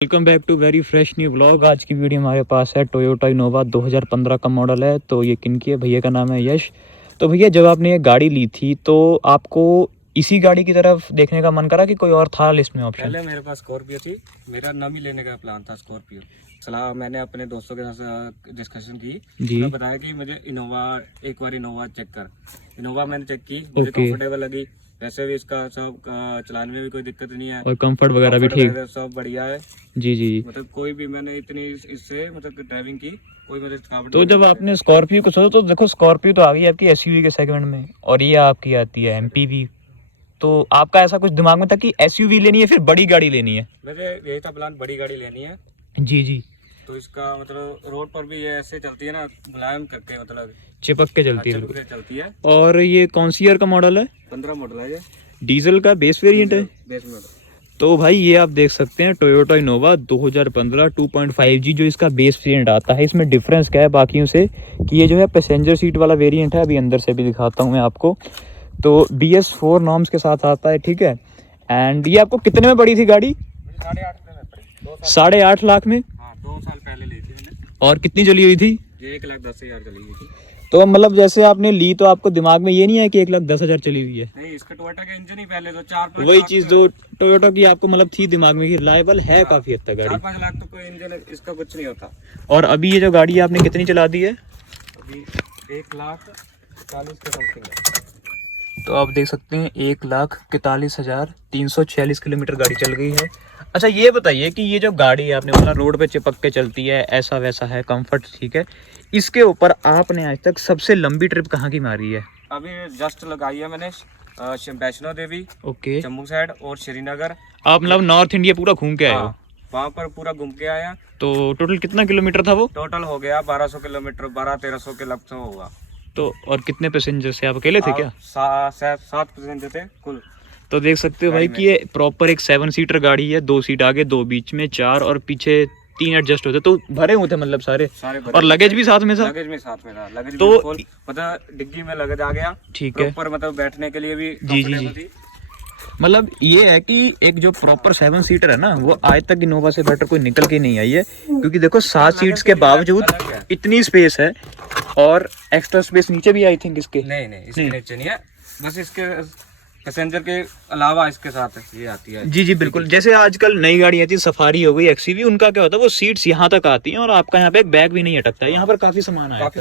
Welcome back to very fresh new vlog. आज की video हमारे पास है टोयोटा इनोवा 2015 का मॉडल है। तो ये किनकी है? भैया का नाम है यश। तो भैया जब आपने ये गाड़ी ली थी तो आपको इसी गाड़ी की तरफ देखने का मन करा कि कोई और था लिस्ट में ऑप्शन? पहले मेरे पास स्कॉर्पियो थी, मेरा नवी लेने का प्लान था स्कॉर्पियो। सलाह मैंने अपने दोस्तों के साथ डिस्कशन की, उन्होंने बताया कि मुझे इनोवा एक बार इनोवा चेक कर। इनोवा मैंने चेक की, मुझे कंफर्टेबल लगी। वैसे भी इसका सब चलाने में भी कोई दिक्कत नहीं है और कंफर्ट वगैरह भी ठीक, सब बढ़िया है। जी जी। मतलब कोई भी मैंने इतनी इससे मतलब ड्राइविंग की, कोई मुझे थकावट तो जब आपने स्कॉर्पियो को सोचा तो देखो स्कॉर्पियो तो आ गई आपकी एसयूवी के सेगमेंट में और ये आपकी आती है एमपीवी। तो आपका ऐसा कुछ दिमाग में था कि एसयूवी लेनी है फिर बड़ी गाड़ी लेनी है? मेरे यही था प्लान, बड़ी गाड़ी लेनी है। जी जी। तो इसका मतलब रोड पर भी ये ऐसे चलती है ना, मुलायम करके, मतलब चिपक के चलती है। चिपक के चलती है। और ये कौन सी ईयर का मॉडल है? 15 मॉडल है ये, डीजल का बेस वेरिएंट है। Base model. तो भाई ये आप देख सकते हैं टोयोटा इनोवा 2015 2.5G जो इसका बेस वेरिएंट आता है। इसमें डिफरेंस क्या है बाकियों से कि ये जो है पैसेंजर सीट वाला वेरिएंट है। अभी अंदर से भी दिखाता हूँ मैं आपको। तो BS4 नॉर्म्स के साथ आता है, ठीक है। एंड ये आपको कितने में पड़ी थी गाड़ी? 8.5 में पड़ी। 8.5 लाख में। हाँ, 2 साल पहले ली थी मैंने। और कितनी चली हुई थी? ये 1,10,000 चली गई थी। तो मतलब जैसे आपने ली तो आपको दिमाग में ये नहीं है कि 1,10,000 चली हुई है? नहीं, इसका टोयोटा का इंजन ही पहले तो 4-5 वही चीज जो टोयोटा की आपको मतलब थी दिमाग में कि रिलायबल है काफी हद तक गाड़ी। 4-5 लाख तो कोई इंजन इसका कुछ नहीं होता। और अभी ये जो गाड़ी है आपने कितनी चला दी है? अभी 1,40,000 के समथिंग है। तो आप देख सकते हैं 1,41,346 किलोमीटर गाड़ी चल गई है। अच्छा ये बताइए कि ये जो गाड़ी है आपने बोला रोड पे चिपक के चलती है, ऐसा वैसा है, कंफर्ट ठीक है, इसके ऊपर आपने आज तक सबसे लंबी ट्रिप कहाँ की मारी है? अभी जस्ट लगाई है मैंने वैष्णो देवी, ओके। जम्मू साइड और श्रीनगर। आप मतलब नॉर्थ इंडिया पूरा घूम के आए हो? वहाँ पर पूरा घूम के आया। तो टोटल कितना किलोमीटर था वो? टोटल हो गया 1200 किलोमीटर, 12-1300 के लगभग होगा। तो और कितने पैसेंजर से? आप अकेले थे क्या? 7 पैसेंजर थे कुल। तो देख सकते हो भाई कि ये प्रॉपर एक 7 सीटर गाड़ी है। 2 सीट आगे, 2 बीच में, 4 और पीछे 3 एडजस्ट होते। तो भरे हुए थे मतलब सारे और लगेज भी साथ में था? लगेज में साथ में था। लगेज तो मतलब डिग्गी में लगेज आ गया, ठीक है। ऊपर मतलब बैठने के लिए भी जी जी जी। मतलब ये है कि एक जो प्रॉपर 7 सीटर है ना वो आज तक इनोवा से बेटर कोई निकल के नहीं आई है। क्योंकि देखो 7 सीट्स के बावजूद इतनी स्पेस है और एक्स्ट्रा स्पेस नीचे भी आई थिंक इसके। नहीं इसके नीचे नहीं है, बस इसके पैसेंजर के अलावा इसके साथ ये आती है। जी जी बिल्कुल। जैसे आजकल नई गाड़ी आती है, सफारी हो गई, एक्सयूवी, उनका क्या होता है वो सीट्स यहाँ तक आती हैं और आपका यहाँ पे एक बैग भी नहीं अटकता है। यहाँ पर काफी सामान आ जाता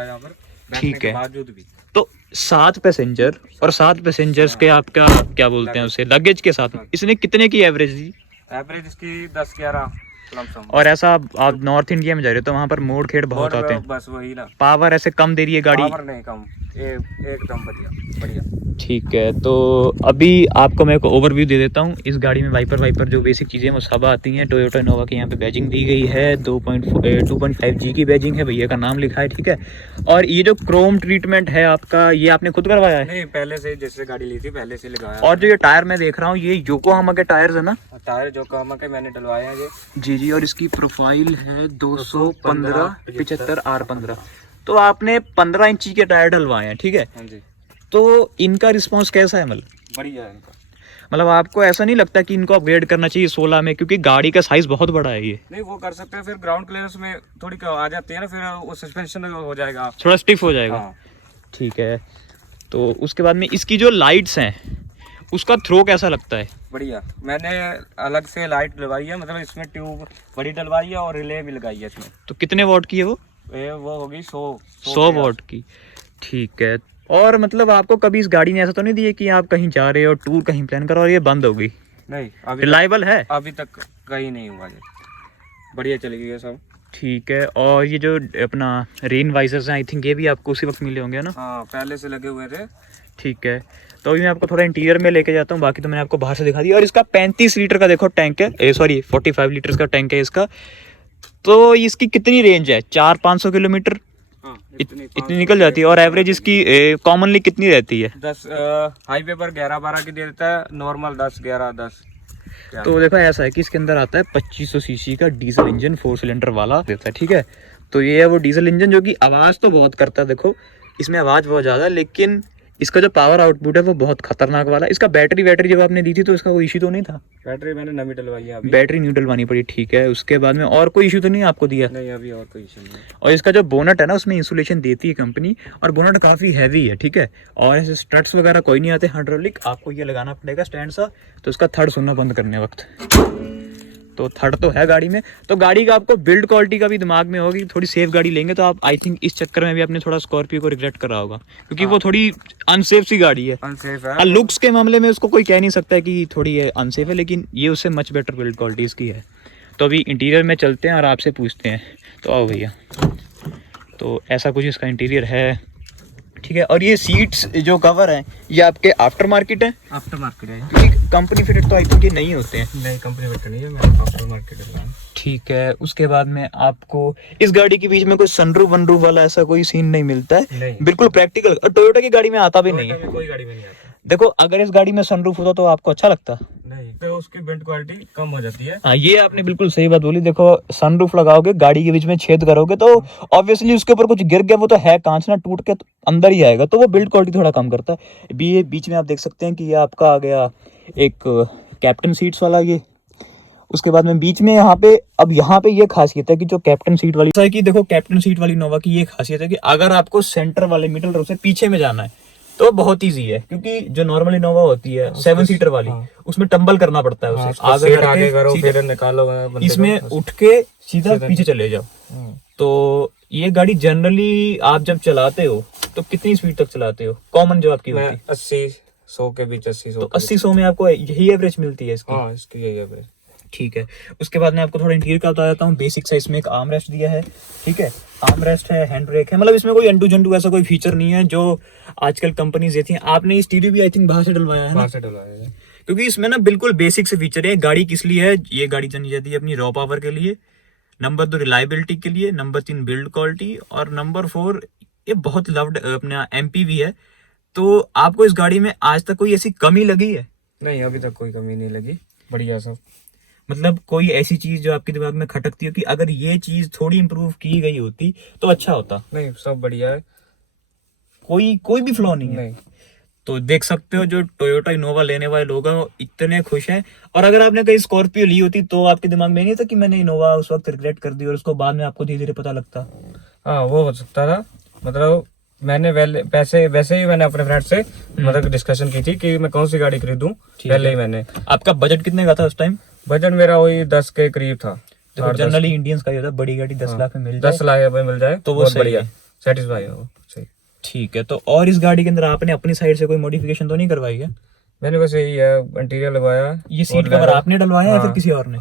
है यहाँ पर, ठीक है। बावजूद भी तो 7 पैसेंजर और 7 पैसेंजर्स के आपका क्या बोलते हैं उसे, लगेज के साथ इसने कितने की एवरेज दी? एवरेज इसकी 10-11। और ऐसा आप नॉर्थ इंडिया में जा रहे हो तो वहाँ पर मोड़ खेड़ बहुत आते हैं, बस वही ना। पावर ऐसे कम दे रही है गाड़ी? पावर नहीं कम, एकदम बढ़िया। ठीक है। तो अभी आपको मैं एक ओवरव्यू दे देता हूँ। इस गाड़ी में वाइपर जो बेसिक चीज़ें वो सब आती हैं। टोयोटा इनोवा की यहाँ पे बैजिंग दी गई है, 2.5G की बैजिंग है, भैया का नाम लिखा है, ठीक है। और ये जो क्रोम ट्रीटमेंट है आपका, ये आपने खुद करवाया है? नहीं, पहले से जैसे गाड़ी ली थी पहले से लगाया। और जो ये टायर मैं देख रहा हूँ ये योकोहामा के टायर्स है ना? टायर योकोहामा के मैंने डलवाए हैं ये। जी जी। और इसकी प्रोफाइल है 215/75 R15। तो आपने 15 इंची के टायर डलवाए हैं, ठीक है। हाँ जी। तो इनका रिस्पांस कैसा है? मतलब बढ़िया है इनका। मतलब आपको ऐसा नहीं लगता कि इनको अपग्रेड करना चाहिए 16 में? क्योंकि गाड़ी का साइज बहुत बड़ा है ये। नहीं, वो कर सकते हैं, फिर ग्राउंड क्लियरेंस में थोड़ी आ जाती है ना, फिर वो सस्पेंशन हो जाएगा, थोड़ा स्टिफ हो जाएगा। हाँ। ठीक है। तो उसके बाद में इसकी जो लाइट्स हैं उसका थ्रो कैसा लगता है? बढ़िया। मैंने अलग से लाइट डलवाई है, मतलब इसमें ट्यूब बड़ी डलवाई है और रिले भी लगाई है इसमें। तो कितने वॉट की है वो? वो होगी 100 वॉट की। ठीक है। और मतलब आपको कभी इस गाड़ी ने ऐसा तो नहीं दिया कि आप कहीं जा रहे हो, टूर कहीं प्लान करो और ये बंद हो गई? नहीं, रिलायबल है? अभी तक कहीं नहीं हुआ ये, बढ़िया चली गई है सब। ठीक है। और ये जो अपना रेन वाइजर्स हैं आई थिंक ये भी आपको उसी वक्त मिले होंगे ना? हाँ, पहले से लगे हुए थे। ठीक है। तो अभी मैं आपको थोड़ा इंटीरियर में लेके जाता हूँ, बाकी तो मैंने आपको बाहर से दिखा दिया। और इसका 35 लीटर का देखो टैंक है, सॉरी 45 लीटर का टैंक है इसका। तो इसकी कितनी रेंज है? 400-500 किलोमीटर इतनी निकल जाती है। और एवरेज इसकी कॉमनली कितनी रहती है? 10 हाईवे पर 11-12 की दे देता है, नॉर्मल 10-11-10। तो देखो ऐसा है कि इसके अंदर आता है 2500 सीसी का डीजल इंजन 4 सिलेंडर वाला देता है, ठीक है। तो ये है वो डीजल इंजन जो कि आवाज़ तो बहुत करता है। देखो इसमें आवाज़ बहुत ज़्यादा है, लेकिन इसका जो पावर आउटपुट है वो बहुत खतरनाक वाला है। इसका बैटरी जब आपने दी थी तो इसका कोई इशू तो नहीं था? बैटरी मैंने नवी डलवाई है अभी। बैटरी न्यू डलवानी पड़ी, ठीक है। उसके बाद में और कोई इशू तो नहीं आपको दिया? नहीं, अभी और कोई इशू नहीं है। और इसका जो बोनट है ना उसमें इंसुलेशन देती है कंपनी, और बोनट काफ़ी हैवी है, ठीक है। और ऐसे स्ट्रट्स वगैरह कोई नहीं आते हाइड्रोलिक, आपको ये लगाना पड़ेगा स्टैंड सा, तो इसका थर्ड सुनना बंद करने वक्त। तो थर्ड तो है गाड़ी में। तो गाड़ी का आपको बिल्ड क्वालिटी का भी दिमाग में होगी, थोड़ी सेफ गाड़ी लेंगे तो आप आई थिंक इस चक्कर में भी आपने थोड़ा स्कॉर्पियो को रिग्रेट करा होगा, क्योंकि वो थोड़ी अनसेफ सी गाड़ी है। अनसेफ है। हाँ, लुक्स के मामले में उसको कोई कह नहीं सकता है कि थोड़ी अनसेफ है, लेकिन ये उससे मच बेटर बिल्ड क्वालिटी इसकी है। तो अभी इंटीरियर में चलते हैं और आपसे पूछते हैं। तो आओ भैया, तो ऐसा कुछ इसका इंटीरियर है, ठीक है। और ये सीट्स जो कवर हैं ये आपके आफ्टर मार्केट है? आफ्टर मार्केट है, क्योंकि कंपनी फिटेड तो आई थिंक ये नहीं होते हैं। नहीं कंपनी फिटेड नहीं है, मैं आफ्टर मार्केट है। ठीक है। उसके बाद में आपको इस गाड़ी के बीच में कोई सनरूफ वनरूफ वाला ऐसा कोई सीन नहीं मिलता है? नहीं। बिल्कुल प्रैक्टिकल, और टोयोटा की गाड़ी में आता भी नहीं है। कोई गाड़ी में नहीं आता। देखो, अगर इस गाड़ी में सनरूफ होता तो आपको अच्छा लगता? नहीं, तो उसकी बिल्ड क्वालिटी कम हो जाती है। हाँ, ये आपने बिल्कुल सही बात बोली। देखो, सनरूफ लगाओगे, गाड़ी के बीच में छेद करोगे तो ऑब्वियसली उसके ऊपर कुछ गिर गया, वो तो है कांच ना, टूट के तो अंदर ही आएगा, तो वो बिल्ड क्वालिटी थोड़ा कम करता है। ये बीच में आप देख सकते हैं कि ये आपका आ गया एक कैप्टन सीट्स वाला ये। उसके बाद में बीच में यहाँ पे ये खासियत है कि जो कैप्टन सीट वाली है कि देखो, कैप्टन सीट वाली नोवा की ये खासियत है कि अगर आपको सेंटर वाले मिडिल रो से पीछे में जाना है तो बहुत इजी है, क्योंकि जो नॉर्मली नोवा होती है 7 सीटर वाली, उसमें टंबल करना पड़ता है उसे, आगे करो फिर निकालो, इसमें उठ के सीधा पीछे चले जाओ। तो ये गाड़ी जनरली आप जब चलाते हो तो कितनी स्पीड तक चलाते हो कॉमन जो आपकी होती है? 80-100 के बीच, 80-100। तो 80-100 में आपको यही एवरेज मिलती है इसकी? हाँ, इसकी यही एवरेज। ठीक है। उसके बाद मैं आपको थोड़ा इंटीरियर का बता देता हूँ। बेसिक सा इसमें एक आर्म रेस्ट दिया है, ठीक है। आर्म रेस्ट है, हैंड ब्रेक है, मतलब इसमें कोई अंडू जंडू ऐसा कोई फीचर नहीं है जो आजकल कंपनीज देती हैं। आपने स्टीरियो भी आई थिंक बाहर से डलवाया है ना? बाहर से डलवाया है, क्योंकि इसमें ना बिल्कुल बेसिक से फीचर है। गाड़ी किस लिए है? ये गाड़ी जानी जाती है अपनी रॉ पावर के लिए, नंबर 2 रिलायबिलिटी के लिए, नंबर 3 बिल्ड क्वालिटी, और नंबर 4 ये बहुत लव्ड अपना एमपीवी है। तो आपको इस गाड़ी में आज तक कोई ऐसी कमी लगी है? नहीं, अभी तक कोई कमी नहीं लगी, बढ़िया सब। मतलब कोई ऐसी चीज जो आपके दिमाग में खटकती हो कि अगर ये चीज थोड़ी इंप्रूव की गई होती तो अच्छा होता? नहीं, सब बढ़िया है, कोई भी फ्लॉ नहीं है। नहीं। तो देख सकते हो जो टोयोटा इनोवा लेने वाले लोग हैं वो इतने खुश हैं। और अगर आपने कहीं स्कॉर्पियो ली होती तो आपके दिमाग में नहीं था कि मैंने इनोवा उस वक्त रिग्रेट कर दी और उसको बाद में आपको धीरे धीरे पता लगता? हाँ, वो हो सकता था। मतलब मैंने वैसे ही मैंने अपने फ्रेंड से मतलब डिस्कशन की थी कि मैं कौन सी गाड़ी खरीदूं, पहले ही मैंने। आपका बजट कितने का था उस टाइम? बजट मेरा वही 10 के करीब था। देखो, जनरली इंडियंस का ही होता है, बड़ी गाड़ी 10 लाख में मिल जाए, 10 लाख में मिल जाए तो वो बढ़िया, सेटिस्फाई है वो, सही। ठीक है। तो और इस गाड़ी के अंदर आपने अपनी साइड से कोई मॉडिफिकेशन तो नहीं करवाई है? मैंने बस यही है, इंटीरियर लगवाया। ये सीट कवर आपने डलवाया है या फिर किसी और ने?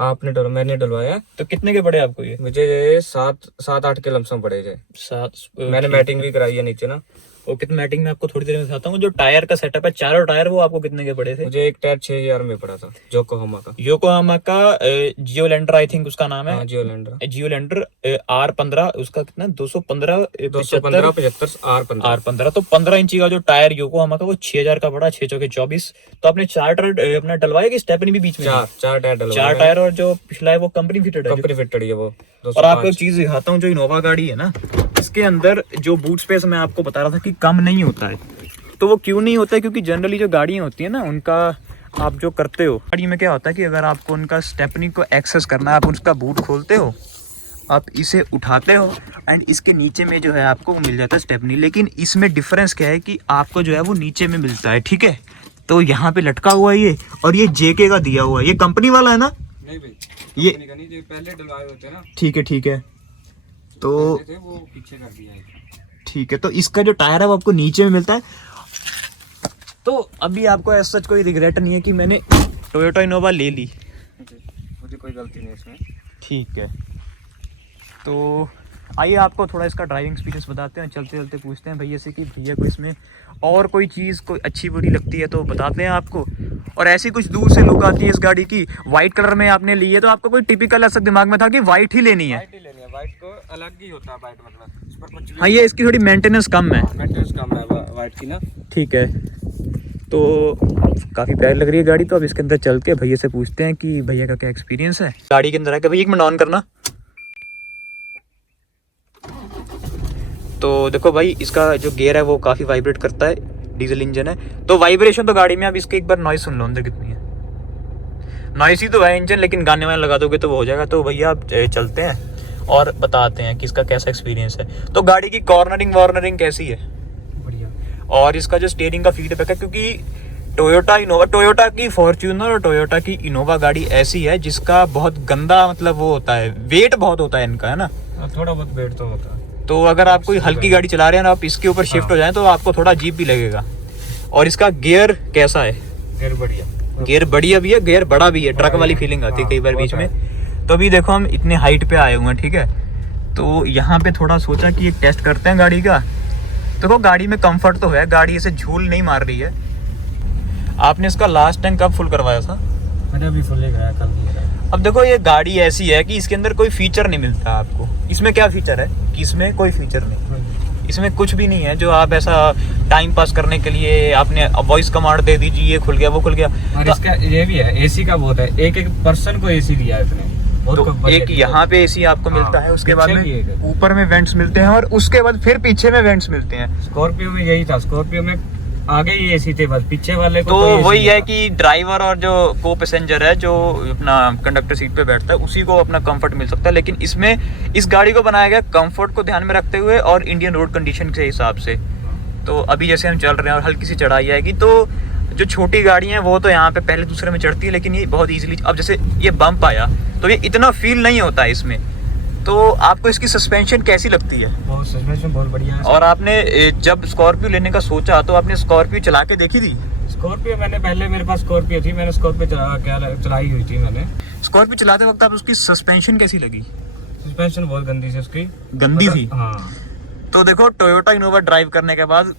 मैंने डलवाया। तो कितने के पड़े आपको ये? मुझे 7-8 के लमसम पड़े थे। 7? मैंने मैटिंग भी कराई है नीचे ना। ओके, तो मैटिंग में आपको थोड़ी देर में दिखाता हूँ। जो टायर का सेटअप है, चारों टायर, वो आपको कितने के पड़े थे? मुझे एक टायर 6000 में पड़ा था, योकोहामा का जियोलैंडर आई थिंक उसका नाम है। जियोलैंडर R15, उसका कितना 215 215 R15। तो 15 इंची का जो टायर योकोहामा का वो 6000 का पड़ा, 6 चौके 24। तो आपने 4 टायर अपना डलवाया कि स्टेपनी भी बीच में? 4 टायर डलवाया। 4 टायर, और जो पिछला है वो कंपनी फिटेड है? कंपनी फिटेड है वो। और आपको एक चीज दिखाता हूँ, जो इनोवा गाड़ी है ना, इसके अंदर जो बूट स्पेस मैं आपको बता रहा था कि कम नहीं होता है। तो वो क्यों नहीं होता है? क्योंकि जनरली जो गाड़ियाँ होती है ना, उनका आप जो करते हो गाड़ी में क्या होता है कि अगर आपको उनका स्टेपनी को एक्सेस करना है, आप उसका बूट खोलते हो, आप इसे उठाते हो, एंड इसके नीचे में जो है आपको वो मिल जाता है स्टेपनी। लेकिन इसमें डिफरेंस क्या है कि आपको जो है वो नीचे में मिलता है, ठीक है। तो यहाँ पे लटका हुआ है ये, और ये JK का दिया हुआ है। ये कंपनी वाला है ना? नहीं भाई, ये नहीं, जो पहले डलवाए होते हैं ना। ठीक है। तो वो पीछे कर दिया है। ठीक है। तो इसका जो टायर है वो आपको नीचे में मिलता है। तो अभी आपको ऐसा सच कोई रिग्रेट नहीं है कि मैंने टोयोटा इनोवा ले ली? मुझे कोई गलती नहीं इसमें। ठीक है। तो आइए आपको थोड़ा इसका ड्राइविंग एक्सपीरियंस बताते हैं, चलते चलते पूछते हैं भैया से कि भैया को इसमें और कोई चीज़ कोई अच्छी बुरी लगती है तो बताते हैं आपको। और ऐसी कुछ दूर से लुक आती है इस गाड़ी की। वाइट कलर में आपने ली है तो आपको कोई टिपिकल ऐसा दिमाग में था कि वाइट ही लेनी है? वाइट को अलग ही होता है, वाइट मतलब इस पर कुछ भी। हाँ, ये इसकी थोड़ी मेंटेनेंस कम है। मेंटेनेंस कम है वाइट की ना। ठीक है। तो काफ़ी प्यारी लग रही है गाड़ी। तो अब इसके अंदर चल के भैया से पूछते हैं कि भैया का क्या एक्सपीरियंस है गाड़ी के अंदर आके। भैया 1 मिनट ऑन करना। तो देखो भाई, इसका जो गियर है वो काफ़ी वाइब्रेट करता है। डीजल इंजन है। तो वाइब्रेशन तो गाड़ी में, आप इसके एक बार नॉइस सुन लो अंदर कितनी है। नॉइस ही तो है इंजन, लेकिन गाने वाने लगा दोगे तो वो हो जाएगा। तो भैया आप चलते हैं और बताते हैं कि इसका कैसा एक्सपीरियंस है। तो गाड़ी की कॉर्नरिंग वार्नरिंग कैसी है? बढ़िया। और इसका जो स्टीयरिंग का फीडबैक है, क्योंकि टोयोटा की फॉर्च्यूनर और टोयोटा की इनोवा गाड़ी ऐसी है जिसका बहुत गंदा मतलब वो होता है, वेट बहुत होता है इनका, है ना? थोड़ा बहुत वेट तो होता है। तो अगर आप कोई हल्की गाड़ी चला रहे हैं ना, आप इसके ऊपर शिफ्ट हो जाएं तो आपको थोड़ा अजीब भी लगेगा। और इसका गियर कैसा है? गियर बढ़िया, गियर बढ़िया भी है, गियर बड़ा भी है, ट्रक वाली फीलिंग आती है कई बार बीच में। तो अभी देखो हम इतने हाइट पे आए हुए हैं, ठीक है। तो यहाँ पे थोड़ा सोचा कि एक टेस्ट करते हैं गाड़ी का। देखो गाड़ी में कंफर्ट तो है, गाड़ी ऐसे झूल नहीं मार रही है। आपने इसका लास्ट टाइम कब फुल करवाया था? मैंने अभी फुल कराया, कल नहीं कराया। अब देखो ये गाड़ी ऐसी है कि इसके अंदर कोई फीचर नहीं मिलता आपको। इसमें क्या फीचर है कि इसमें कोई फीचर नहीं, इसमें कुछ भी नहीं है जो आप ऐसा टाइम पास करने के लिए आपने वॉइस कमांड दे दीजिए, ये खुल गया वो खुल गया। और इसका ये भी है, एसी का बहुत है, एक एक पर्सन को एसी दिया है इसने। तो एक यहाँ पे एसी आपको मिलता है, उसके बाद में ऊपर में वेंट्स मिलते हैं और उसके बाद फिर पीछे में वेंट्स मिलते हैं। स्कॉर्पियो में यही था, स्कॉर्पियो में आगे ही एसी थे, बस पीछे वाले को तो वही है कि ड्राइवर और जो को पैसेंजर है, जो अपना कंडक्टर सीट पे बैठता है, उसी को अपना कंफर्ट मिल सकता है। लेकिन इसमें इस गाड़ी को बनाया गया कंफर्ट को ध्यान में रखते हुए और इंडियन रोड कंडीशन के हिसाब से। तो अभी जैसे हम चल रहे हैं और हल्की सी चढ़ाई आएगी, तो जो छोटी गाड़ी है वो तो यहाँ पे पहले दूसरे में चढ़ती है, लेकिन ये बहुत ईजिली, अब जैसे ये बम्प आया तो ये इतना फील नहीं होता है इसमें। तो आपको इसकी सस्पेंशन कैसी लगती है? बहुत सस्पेंशन बहुत बढ़िया है। और आपने जब स्कॉर्पियो लेने का सोचा तो आपने स्कॉर्पियो चला के देखी थी? स्कॉर्पियो मैंने पहले, मेरे पास स्कॉर्पियो थी, मैंने स्कॉर्पियो चलाई हुई थी मैंने। स्कॉर्पियो चलाते वक्त आप उसकी सस्पेंशन कैसी लगी? सस्पेंशन बहुत गंदी थी उसकी। गंदी थी? हाँ। तो देखो टोयोटा इनोवा ड्राइव करने के बाद,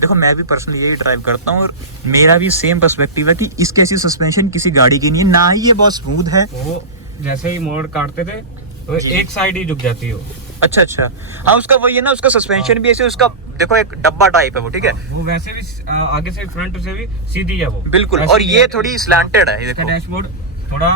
देखो मैं भी पर्सनली यही ड्राइव करता हूँ और मेरा भी सेम पर्सपेक्टिव है कि इसकी ऐसी सस्पेंशन किसी गाड़ी की नहीं है। ना ही ये बहुत स्मूथ है, वो जैसे ही मोड़ काटते थे तो एक साइड ही झुक जाती है। अच्छा अच्छा, हाँ उसका वही है ना, उसका सस्पेंशन भी ऐसे, उसका देखो एक डब्बा टाइप है वो, ठीक है। वो वैसे भी आगे से फ्रंट से भी सीधी है वो बिल्कुल, और ये थोड़ी स्लैंटेड है, ये देखो डैशबोर्ड थोड़ा।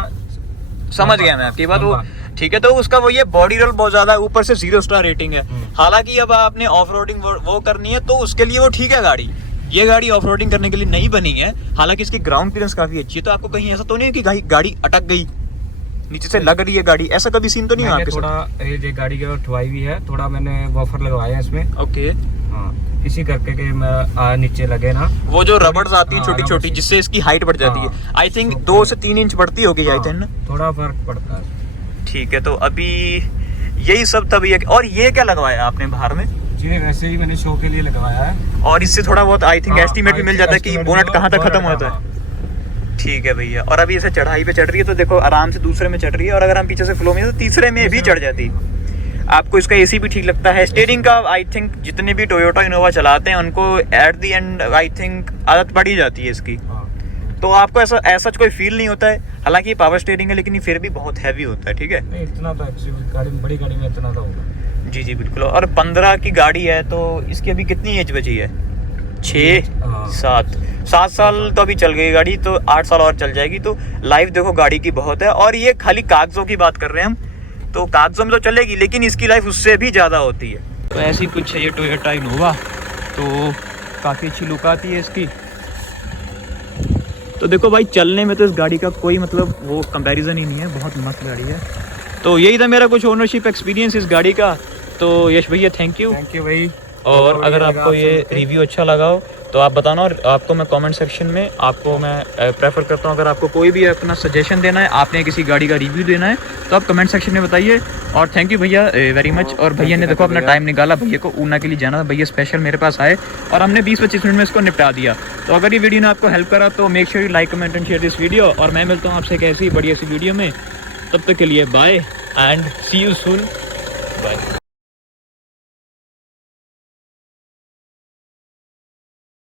समझ गया मैं आपकी बात, वो ठीक है। तो उसका वो ये बॉडी रोल बहुत ज्यादा है, ऊपर से 0 स्टार रेटिंग है। हालांकि अब आपने ऑफ रोडिंग वो करनी है तो उसके लिए वो ठीक है गाड़ी, ये गाड़ी ऑफ रोडिंग करने के लिए नहीं बनी है। हालांकि इसकी ग्राउंड क्लियरेंस काफी अच्छी है, तो आपको कहीं ऐसा तो नहीं है कि गाड़ी अटक गई, नीचे से लग रही है गाड़ी, ऐसा कभी सीन तो नहीं है आपके साथ? थोड़ा ये गाड़ी की ठुआई भी है, थोड़ा मैंने बफर लगवाया है इसमें। ओके, हाँ, इसी करके कि मैं नीचे लगे ना, वो जो रबर्स आती है छोटी छोटी, जिससे इसकी हाइट बढ़ जाती है। आई थिंक 2 से 3 इंच बढ़ती होगी, आई थिंक ना, थोड़ा फर्क पड़ता है। ठीक है। तो अभी यही सब तभी है। और ये क्या लगवाया आपने बाहर में? जी वैसे ही मैंने शो के लिए लगवाया है, और इससे थोड़ा बहुत आई थिंक एस्टीमेट भी मिल जाता है कि बोनट कहाँ तक खत्म होता है। ठीक है भैया। और अभी ऐसे चढ़ाई पे चढ़ रही है तो देखो आराम से दूसरे में चढ़ रही है, और अगर हम पीछे से फ्लो में तो तीसरे में भी चढ़ जाती। आपको इसका एसी भी ठीक लगता है। स्टीयरिंग का आई थिंक जितने भी टोयोटा इनोवा चलाते हैं उनको at the and I think आदत पड़ ही जाती है इसकी, तो आपको ऐसा कोई फील नहीं होता है। हालांकि ये पावर स्टीयरिंग है लेकिन ये फिर भी बहुत हैवी होता है, ठीक है। नहीं इतना तो एक्चुअली गाड़ी में, बड़ी गाड़ी में इतना तो होगा। जी जी बिल्कुल। और 15 की गाड़ी है तो इसकी अभी कितनी एज बची है? 7 साल तो अभी चल गई गाड़ी, तो 8 साल और चल जाएगी। तो लाइफ देखो गाड़ी की बहुत है। और ये खाली कागजों की बात कर रहे हैं हम, तो कागजों में तो चलेगी लेकिन इसकी लाइफ उससे भी ज़्यादा होती है। तो ऐसी कुछ है ये टोयोटा इनोवा, तो काफ़ी अच्छी लुक आती है इसकी। तो देखो भाई चलने में तो इस गाड़ी का कोई मतलब वो कंपैरिजन ही नहीं है, बहुत मस्त गाड़ी है। तो यही था मेरा कुछ ओनरशिप एक्सपीरियंस इस गाड़ी का। तो यश भैया थैंक यू भाई। और अगर आपको ये रिव्यू अच्छा लगा हो तो आप बताना, और आपको मैं कमेंट सेक्शन में आपको मैं प्रेफर करता हूँ, अगर आपको कोई भी अपना सजेशन देना है, आपने किसी गाड़ी का रिव्यू देना है तो आप कमेंट सेक्शन में बताइए। और थैंक यू भैया वेरी मच। और भैया ने देखो अपना टाइम निकाला, भैया को ऊना के लिए जाना था, भैया स्पेशल मेरे पास आए और हमने 20-25 मिनट में इसको निपटा दिया। तो अगर ये वीडियो ने आपको हेल्प करा तो make sure you like comment and share this video. और मैं मिलता हूँ आपसे एक ऐसी बढ़िया सी वीडियो में, तब तक के लिए bye and see you soon, bye.